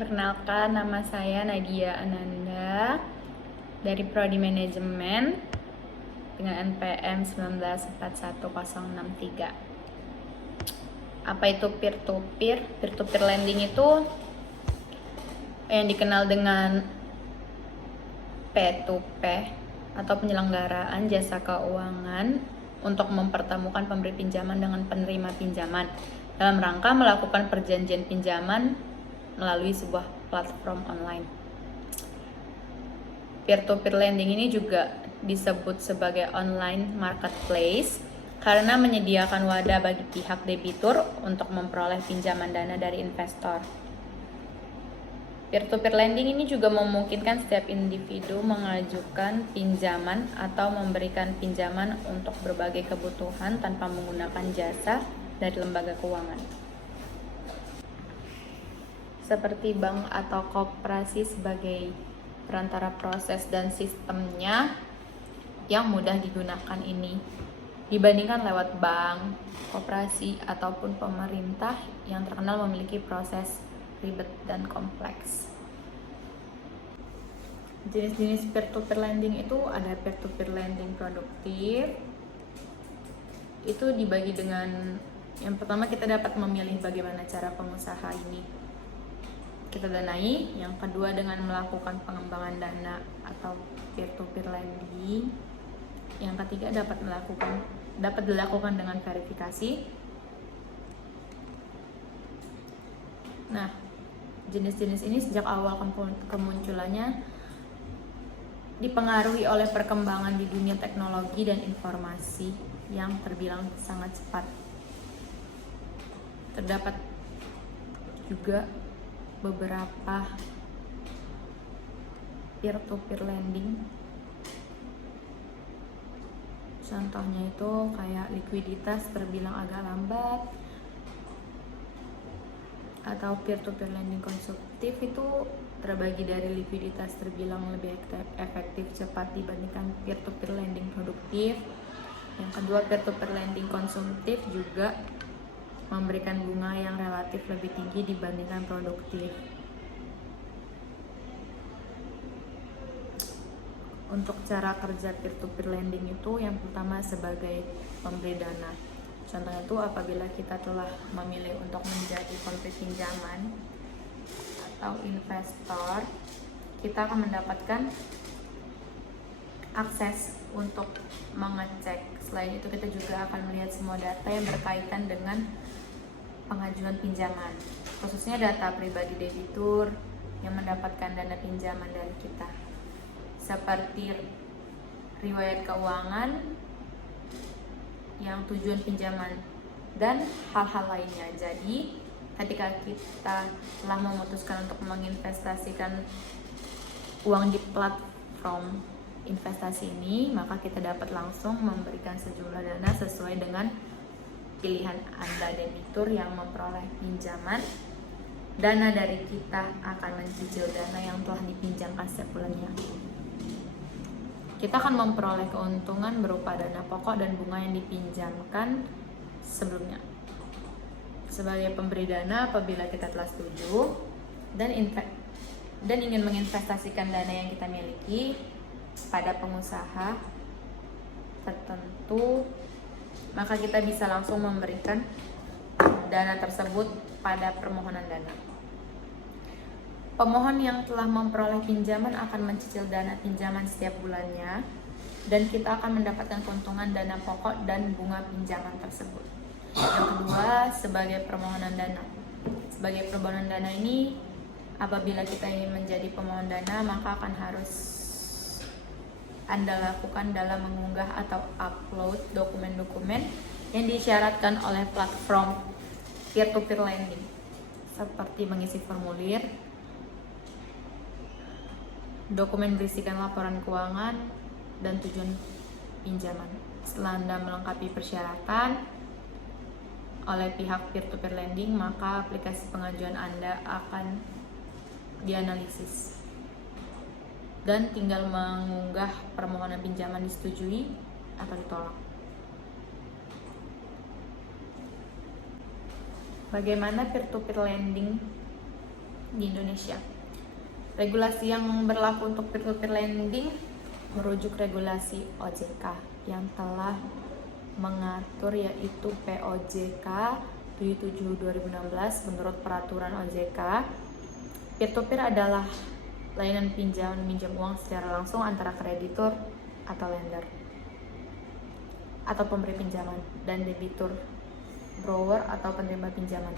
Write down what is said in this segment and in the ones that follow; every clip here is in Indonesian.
Perkenalkan, nama saya Nadia Ananda dari Prodi Manajemen dengan NPM 1941063. Apa itu peer-to-peer? Peer-to-peer lending itu yang dikenal dengan P2P atau penyelenggaraan jasa keuangan untuk mempertemukan pemberi pinjaman dengan penerima pinjaman dalam rangka melakukan perjanjian pinjaman melalui sebuah platform online. Peer-to-peer lending ini juga disebut sebagai online marketplace karena menyediakan wadah bagi pihak debitur untuk memperoleh pinjaman dana dari investor. Peer-to-peer lending ini juga memungkinkan setiap individu mengajukan pinjaman atau memberikan pinjaman untuk berbagai kebutuhan tanpa menggunakan jasa dari lembaga keuangan. Seperti bank atau koperasi sebagai perantara proses dan sistemnya yang mudah digunakan ini dibandingkan lewat bank, koperasi, ataupun pemerintah yang terkenal memiliki proses ribet dan kompleks. Jenis-jenis peer-to-peer lending itu ada peer-to-peer lending produktif. Itu dibagi dengan yang pertama kita dapat memilih bagaimana cara pengusaha ini kita danai, yang kedua dengan melakukan pengembangan dana atau peer-to-peer lending, yang ketiga dapat dilakukan dengan verifikasi. Nah, jenis-jenis ini sejak awal kemunculannya dipengaruhi oleh perkembangan di dunia teknologi dan informasi yang terbilang sangat cepat. Terdapat juga beberapa peer-to-peer lending. Contohnya itu kayak likuiditas terbilang agak lambat, atau peer-to-peer lending konsumtif itu terbagi dari likuiditas terbilang lebih efektif cepat dibandingkan peer-to-peer lending produktif. Yang kedua, peer-to-peer lending konsumtif juga memberikan bunga yang relatif lebih tinggi dibandingkan produktif. Untuk cara kerja peer-to-peer lending itu yang pertama sebagai pemberi dana. Contohnya itu apabila kita telah memilih untuk menjadi pemberi pinjaman atau investor, kita akan mendapatkan akses untuk mengecek. Selain itu kita juga akan melihat semua data yang berkaitan dengan pengajuan pinjaman, khususnya data pribadi debitur yang mendapatkan dana pinjaman dari kita, seperti riwayat keuangan yang tujuan pinjaman dan hal-hal lainnya. Jadi ketika kita telah memutuskan untuk menginvestasikan uang di platform investasi ini, maka kita dapat langsung memberikan sejumlah dana sesuai dengan pilihan Anda debitur yang memperoleh pinjaman. Dana dari kita akan mencicil dana yang telah dipinjamkan setiap bulannya. Kita akan memperoleh keuntungan berupa dana pokok dan bunga yang dipinjamkan sebelumnya. Sebagai pemberi dana, apabila kita telah setuju dan ingin menginvestasikan dana yang kita miliki pada pengusaha tertentu, maka kita bisa langsung memberikan dana tersebut pada permohonan dana. Pemohon yang telah memperoleh pinjaman akan mencicil dana pinjaman setiap bulannya, dan kita akan mendapatkan keuntungan dana pokok dan bunga pinjaman tersebut. Yang kedua, sebagai permohonan dana. Sebagai permohonan dana ini, apabila kita ingin menjadi pemohon dana, maka akan harus Anda lakukan dalam mengunggah atau upload dokumen-dokumen yang disyaratkan oleh platform peer-to-peer lending, seperti mengisi formulir, dokumen berisikan laporan keuangan, dan tujuan pinjaman. Setelah Anda melengkapi persyaratan oleh pihak peer-to-peer lending, maka aplikasi pengajuan Anda akan dianalisis dan tinggal mengunggah permohonan pinjaman disetujui atau ditolak. Bagaimana peer-to-peer lending di Indonesia. Regulasi yang berlaku untuk peer-to-peer lending merujuk regulasi OJK yang telah mengatur, yaitu POJK 77/2016. Menurut peraturan OJK, peer-to-peer adalah layanan pinjaman minjam uang secara langsung antara kreditur atau lender atau pemberi pinjaman dan debitur, borrower atau penerima pinjaman.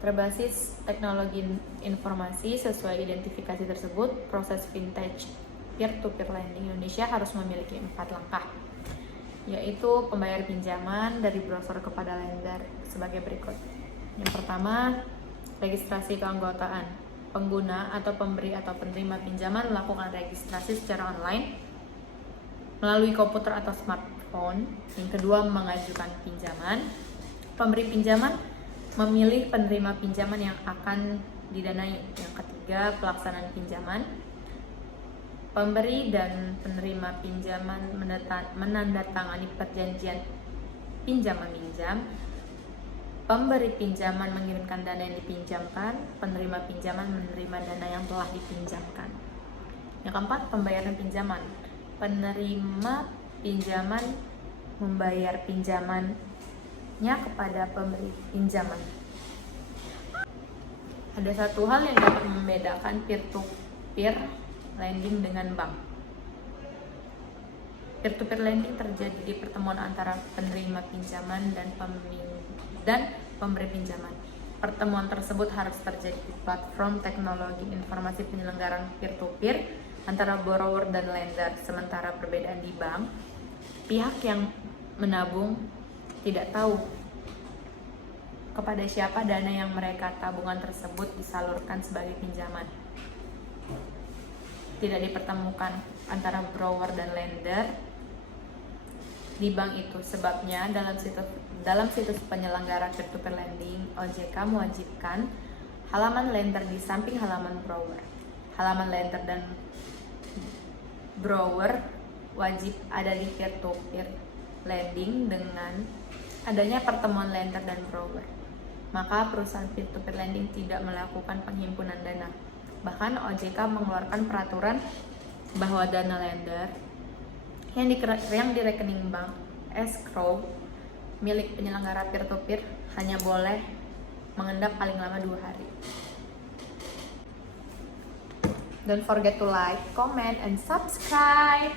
Berbasis teknologi informasi sesuai identifikasi tersebut, proses vintage peer-to-peer lending Indonesia harus memiliki 4 langkah, yaitu pembayar pinjaman dari borrower kepada lender sebagai berikut. Yang pertama, registrasi keanggotaan. Pengguna atau pemberi atau penerima pinjaman melakukan registrasi secara online melalui komputer atau smartphone. Yang kedua, mengajukan pinjaman. Pemberi pinjaman memilih penerima pinjaman yang akan didanai. Yang ketiga, pelaksanaan pinjaman. Pemberi dan penerima pinjaman menandatangani perjanjian pinjam meminjam. Pemberi pinjaman mengirimkan dana yang dipinjamkan. Penerima pinjaman menerima dana yang telah dipinjamkan. Yang keempat, pembayaran pinjaman. Penerima pinjaman membayar pinjamannya kepada pemberi pinjaman. Ada satu hal yang dapat membedakan peer-to-peer lending dengan bank. Peer-to-peer lending terjadi di pertemuan antara penerima pinjaman dan pemberi pinjaman. Pertemuan tersebut harus terjadi di platform teknologi informasi penyelenggaraan peer-to-peer antara borrower dan lender. Sementara perbedaan di bank, pihak yang menabung tidak tahu kepada siapa dana yang mereka tabungan tersebut disalurkan sebagai pinjaman. Tidak dipertemukan antara borrower dan lender di bank itu. Sebabnya dalam situs penyelenggara peer-to-peer lending, OJK mewajibkan halaman lender di samping halaman borrower. Halaman lender dan borrower wajib ada di peer-to-peer lending. Dengan adanya pertemuan lender dan borrower, maka perusahaan peer-to-peer lending tidak melakukan penghimpunan dana. Bahkan OJK mengeluarkan peraturan bahwa dana lender yang di rekening bank escrow milik penyelenggara peer-to-peer hanya boleh mengendap paling lama 2 hari. Don't forget to like, comment, and subscribe.